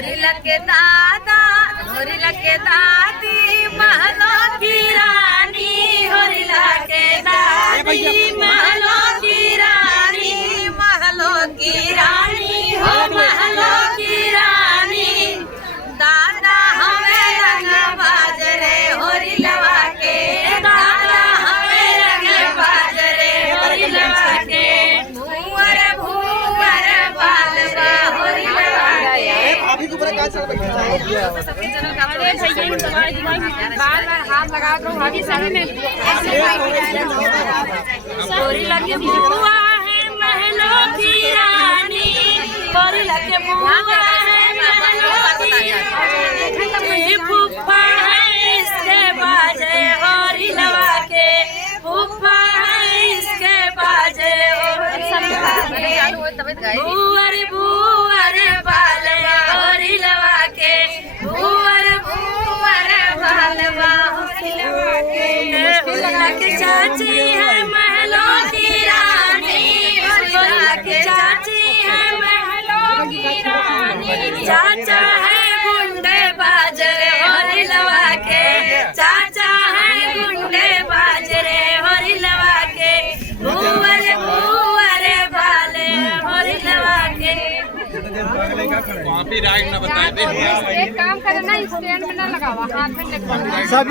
होरी लगे दादा होरी लगे दादी महलों की रानी होरी लगे दादी महलों की रानी महलों की रानी हो महलों की रानी दादा हमें रंग बाजरे होरी लवा के दादा हमें रंग बाजरे होरी लवा के भूवर भूवर बालवा होरी लवा के अभी को पूरा काज चल बार हाथ लगा दो भाभी सामने में होरी लगे बुआ है महलों की रानी होरी लगे बुआ है महलों की रानी फूफा है इसके बाजे होरी लवा के फूफा है इसके बाजे बुअर बुअर बालवा होरी लवा के बुअर बुअर बालवा होरी लवा के चाची है महलों की रानी होरी के चाची है महलों की रानी चाचा है गुंडे बाजरे होरी लवा के चाचा है गुंडे बाजरे होरी लवा के बुअर बुअर बाले होरी लवा के कॉपीराइट ना बताए दे। एक काम करना स्टैंड में ना लगावा हाथ में सब